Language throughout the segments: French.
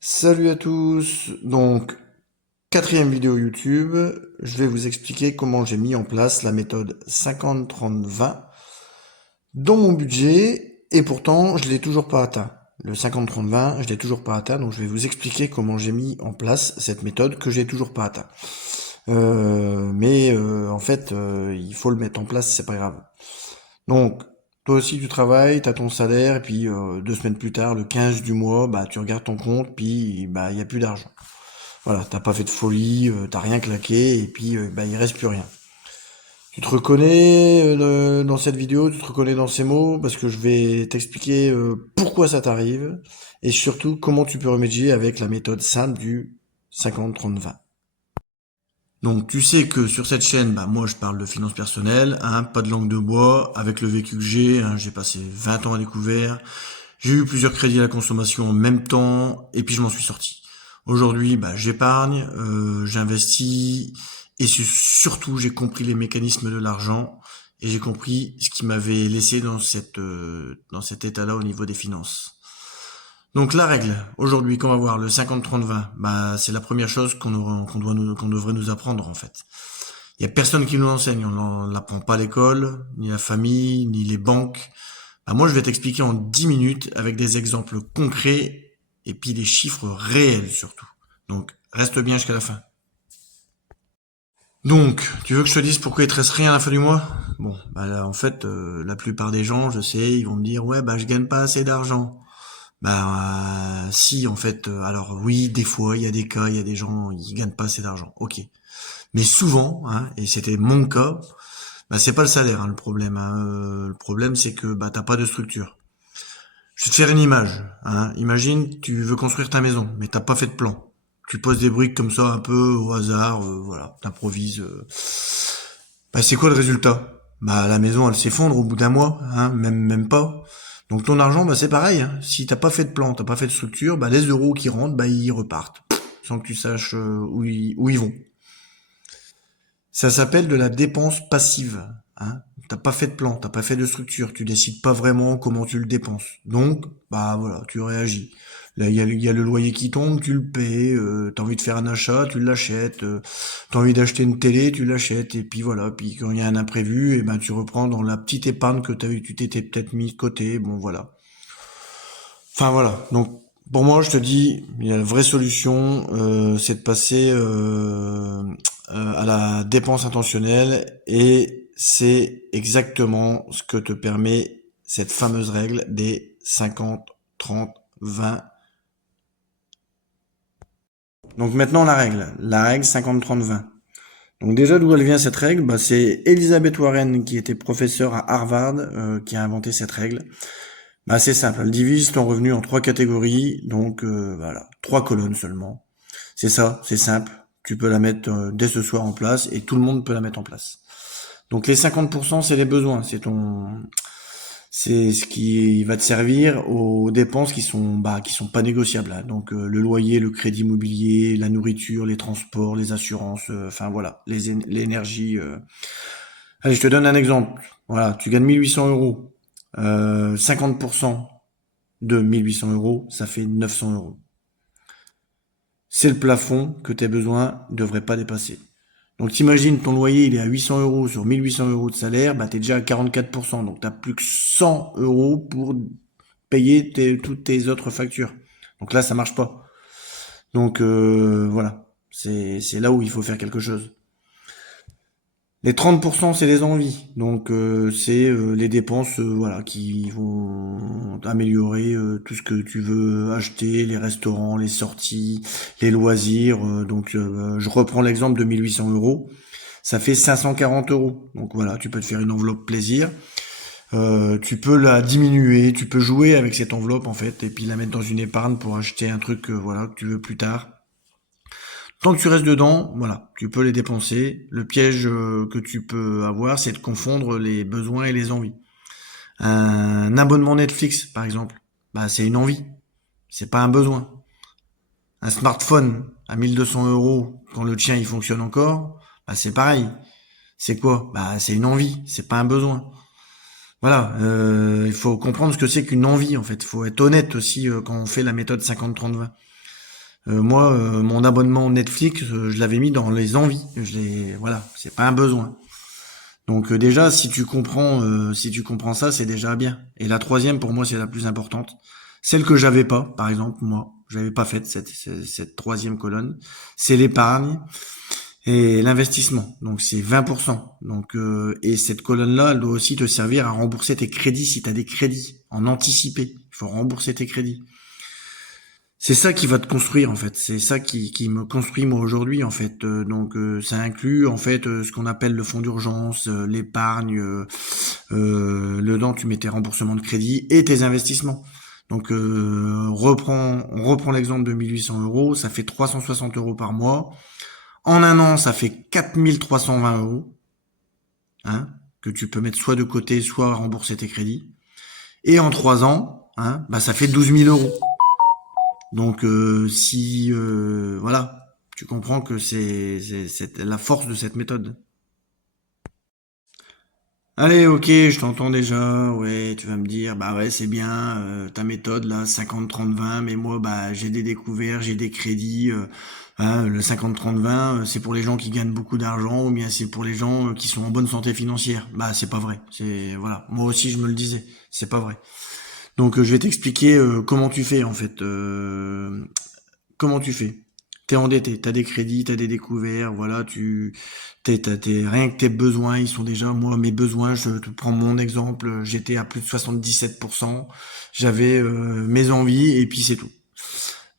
Salut à tous, donc quatrième vidéo YouTube, je vais vous expliquer comment j'ai mis en place la méthode 50-30-20 dans mon budget et pourtant je l'ai toujours pas atteint. Le 50-30-20, je l'ai toujours pas atteint, donc je vais vous expliquer comment j'ai mis en place cette méthode que j'ai toujours pas atteint. En fait, il faut le mettre en place, c'est pas grave. Donc, toi aussi tu travailles, tu as ton salaire, et puis 2 semaines plus tard, le 15 du mois, bah tu regardes ton compte, puis bah il n'y a plus d'argent. Voilà, t'as pas fait de folie, t'as rien claqué, et puis bah il reste plus rien. Tu te reconnais dans cette vidéo, tu te reconnais dans ces mots, parce que je vais t'expliquer pourquoi ça t'arrive, et surtout comment tu peux remédier avec la méthode simple du 50-30-20. Donc tu sais que sur cette chaîne, bah, moi je parle de finances personnelles, hein, pas de langue de bois, avec le vécu que j'ai, hein, j'ai passé 20 ans à découvert, j'ai eu plusieurs crédits à la consommation en même temps, et puis je m'en suis sorti. Aujourd'hui, bah, j'épargne, j'investis, et surtout j'ai compris les mécanismes de l'argent, et j'ai compris ce qui m'avait laissé dans cet état-là au niveau des finances. Donc la règle, aujourd'hui, qu'on va voir, le 50-30-20, bah, c'est la première chose qu'on devrait nous apprendre en fait. Il y a personne qui nous l'enseigne, on ne l'apprend pas à l'école, ni la famille, ni les banques. Bah, moi, je vais t'expliquer en 10 minutes avec des exemples concrets et puis des chiffres réels surtout. Donc reste bien jusqu'à la fin. Donc, tu veux que je te dise pourquoi il te reste rien à la fin du mois? Bon, bah là, en fait, la plupart des gens, je sais, ils vont me dire, ouais, bah je gagne pas assez d'argent. Bah si, en fait, alors oui, des fois, il y a des cas, il y a des gens, ils gagnent pas assez d'argent, ok. Mais souvent, hein, et c'était mon cas, bah c'est pas le salaire hein, le problème. Hein. Le problème, c'est que bah t'as pas de structure. Je vais te faire une image. Hein. Imagine, tu veux construire ta maison, mais t'as pas fait de plan. Tu poses des briques comme ça, un peu au hasard, voilà, t'improvises. Bah c'est quoi le résultat? Bah la maison, elle s'effondre au bout d'un mois, hein, même pas. Donc ton argent, bah c'est pareil. Hein. Si t'as pas fait de plan, t'as pas fait de structure, bah les euros qui rentrent, bah ils repartent, sans que tu saches où ils vont. Ça s'appelle de la dépense passive. Hein. T'as pas fait de plan, t'as pas fait de structure, tu décides pas vraiment comment tu le dépenses. Donc, bah voilà, tu réagis. Là, il y a le loyer qui tombe, tu le paies, t'as envie de faire un achat, tu l'achètes, t'as envie d'acheter une télé, tu l'achètes, et puis voilà, puis quand il y a un imprévu, et ben tu reprends dans la petite épargne que tu t'étais peut-être mis de côté, bon voilà. Enfin voilà, donc pour moi, je te dis, il y a la vraie solution, c'est de passer à la dépense intentionnelle et c'est exactement ce que te permet cette fameuse règle des 50, 30, 20. Donc maintenant la règle 50, 30, 20. Donc déjà d'où elle vient cette règle, bah, c'est Elizabeth Warren qui était professeure à Harvard qui a inventé cette règle. Bah, c'est simple, elle divise ton revenu en 3 catégories, donc voilà, 3 colonnes seulement. C'est ça, c'est simple. Tu peux la mettre dès ce soir en place et tout le monde peut la mettre en place. Donc les 50%, c'est les besoins, c'est ce qui va te servir aux dépenses qui sont pas négociables. Hein. Donc le loyer, le crédit immobilier, la nourriture, les transports, les assurances, enfin voilà, l'énergie. Allez, je te donne un exemple. Voilà, tu gagnes 1800 euros. 50% de 1800 euros, ça fait 900 euros. C'est le plafond que tes besoins ne devraient pas dépasser. Donc t'imagines, ton loyer il est à 800 euros sur 1800 euros de salaire, bah t'es déjà à 44%, donc t'as plus que 100 euros pour payer toutes tes autres factures. Donc là, ça marche pas. Donc voilà, c'est là où il faut faire quelque chose. Les 30%, c'est les envies. Donc, c'est les dépenses voilà, qui vont améliorer tout ce que tu veux acheter, les restaurants, les sorties, les loisirs. Je reprends l'exemple de 1800 euros. Ça fait 540 euros. Donc voilà, tu peux te faire une enveloppe plaisir. Tu peux la diminuer, tu peux jouer avec cette enveloppe en fait, et puis la mettre dans une épargne pour acheter un truc voilà, que tu veux plus tard. Tant que tu restes dedans, voilà, tu peux les dépenser. Le piège que tu peux avoir, c'est de confondre les besoins et les envies. Un abonnement Netflix, par exemple, bah c'est une envie, c'est pas un besoin. Un smartphone à 1200 euros, quand le tien il fonctionne encore, bah c'est pareil. C'est quoi? Bah c'est une envie, c'est pas un besoin. Voilà, il faut comprendre ce que c'est qu'une envie en fait. Il faut être honnête aussi quand on fait la méthode 50-30-20. Moi, mon abonnement Netflix, je l'avais mis dans les envies. Voilà, c'est pas un besoin. Donc déjà, si tu comprends ça, c'est déjà bien. Et la troisième, pour moi, c'est la plus importante. Celle que j'avais pas, par exemple, moi, j'avais pas faite cette troisième colonne, c'est l'épargne et l'investissement. Donc c'est 20%. Donc et cette colonne-là, elle doit aussi te servir à rembourser tes crédits si tu as des crédits en anticipé. Il faut rembourser tes crédits. C'est ça qui va te construire en fait. C'est ça qui me construit moi aujourd'hui en fait. Ça inclut en fait ce qu'on appelle le fonds d'urgence, l'épargne, dedans tu mets tes remboursements de crédit et tes investissements. Donc on reprend l'exemple de 1800 euros, ça fait 360 euros par mois. En un an, ça fait 4320 euros, hein, que tu peux mettre soit de côté, soit rembourser tes crédits. Et en 3 ans, hein, bah ça fait 12 000 euros. Donc si voilà, tu comprends que c'est la force de cette méthode. Allez, ok, je t'entends déjà. Ouais, tu vas me dire, bah ouais, c'est bien ta méthode là, 50-30-20. Mais moi, bah j'ai des découvertes, j'ai des crédits. Hein, le 50-30-20, c'est pour les gens qui gagnent beaucoup d'argent ou bien c'est pour les gens qui sont en bonne santé financière. Bah c'est pas vrai. C'est voilà, moi aussi je me le disais, c'est pas vrai. Donc je vais t'expliquer comment tu fais en fait. Comment tu fais? T'es endetté, t'as des crédits, t'as des découverts, voilà, rien que tes besoins, ils sont déjà, moi, mes besoins, je te prends mon exemple, j'étais à plus de 77%, j'avais mes envies, et puis c'est tout.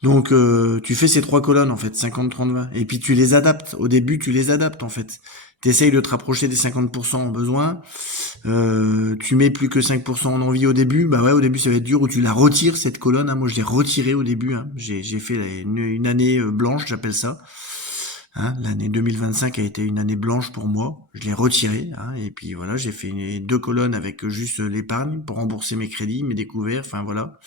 Donc, tu fais ces trois colonnes, en fait, 50, 30, 20, et puis tu les adaptes. Au début, tu les adaptes, en fait. T'essayes de te rapprocher des 50% en besoin, tu mets plus que 5% en envie au début, bah ouais, au début ça va être dur, ou tu la retires cette colonne, hein. Moi je l'ai retirée au début, hein. J'ai fait une année blanche, j'appelle ça. Hein. L'année 2025 a été une année blanche pour moi, je l'ai retirée, hein. Et puis voilà, j'ai fait deux colonnes avec juste l'épargne pour rembourser mes crédits, mes découvertes, enfin voilà.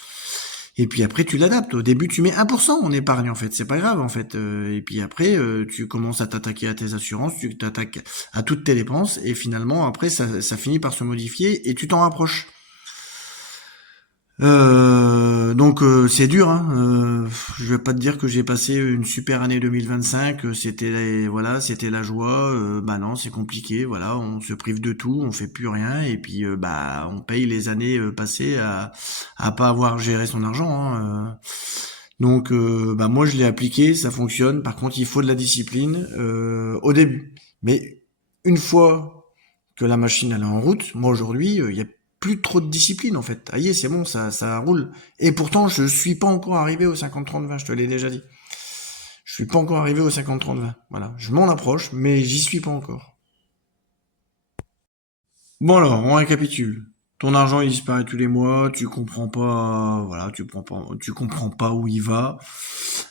Et puis après, tu l'adaptes. Au début, tu mets 1% en épargne, en fait. C'est pas grave, en fait. Et puis après, tu commences à t'attaquer à tes assurances, tu t'attaques à toutes tes dépenses, et finalement, après, ça finit par se modifier, et tu t'en rapproches. C'est dur, hein. Je vais pas te dire que j'ai passé une super année 2025, voilà, c'était la joie. Bah non, c'est compliqué, voilà, on se prive de tout, on fait plus rien, et puis bah on paye les années passées à pas avoir géré son argent, hein. Bah moi je l'ai appliqué, ça fonctionne. Par contre, il faut de la discipline au début. Mais une fois que la machine elle est en route, moi aujourd'hui, il y a plus trop de discipline en fait. Aïe, c'est bon, ça roule. Et pourtant, je suis pas encore arrivé au 50-30-20, je te l'ai déjà dit. Je suis pas encore arrivé au 50-30-20. Voilà, je m'en approche, mais j'y suis pas encore. Bon alors, on récapitule. Ton argent il disparaît tous les mois, tu comprends pas, voilà, tu comprends pas où il va.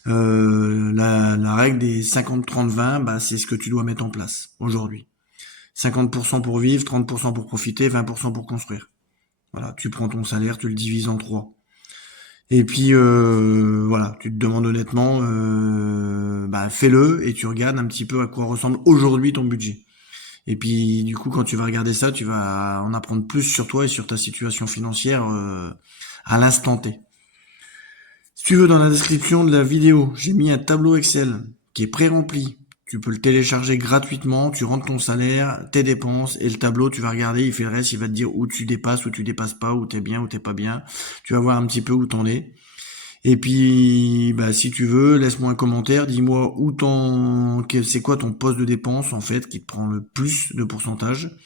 La règle des 50-30-20, bah c'est ce que tu dois mettre en place aujourd'hui. 50% pour vivre, 30% pour profiter, 20% pour construire. Voilà, tu prends ton salaire, tu le divises en trois. Et puis voilà, tu te demandes honnêtement, bah fais-le et tu regardes un petit peu à quoi ressemble aujourd'hui ton budget. Et puis du coup, quand tu vas regarder ça, tu vas en apprendre plus sur toi et sur ta situation financière à l'instant T. Si tu veux, dans la description de la vidéo, j'ai mis un tableau Excel qui est pré-rempli. Tu peux le télécharger gratuitement, tu rentres ton salaire, tes dépenses, et le tableau, tu vas regarder, il fait le reste, il va te dire où tu dépasses, où tu dépasses pas, où t'es bien, où t'es pas bien. Tu vas voir un petit peu où t'en es. Et puis, bah, si tu veux, laisse-moi un commentaire, dis-moi c'est quoi ton poste de dépense, en fait, qui te prend le plus de pourcentage.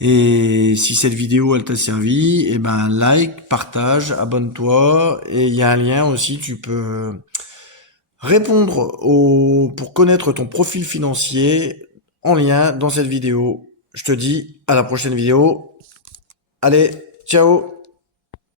Et si cette vidéo elle t'a servi, et ben like, partage, abonne-toi et il y a un lien aussi, tu peux répondre pour connaître ton profil financier en lien dans cette vidéo. Je te dis à la prochaine vidéo. Allez, ciao!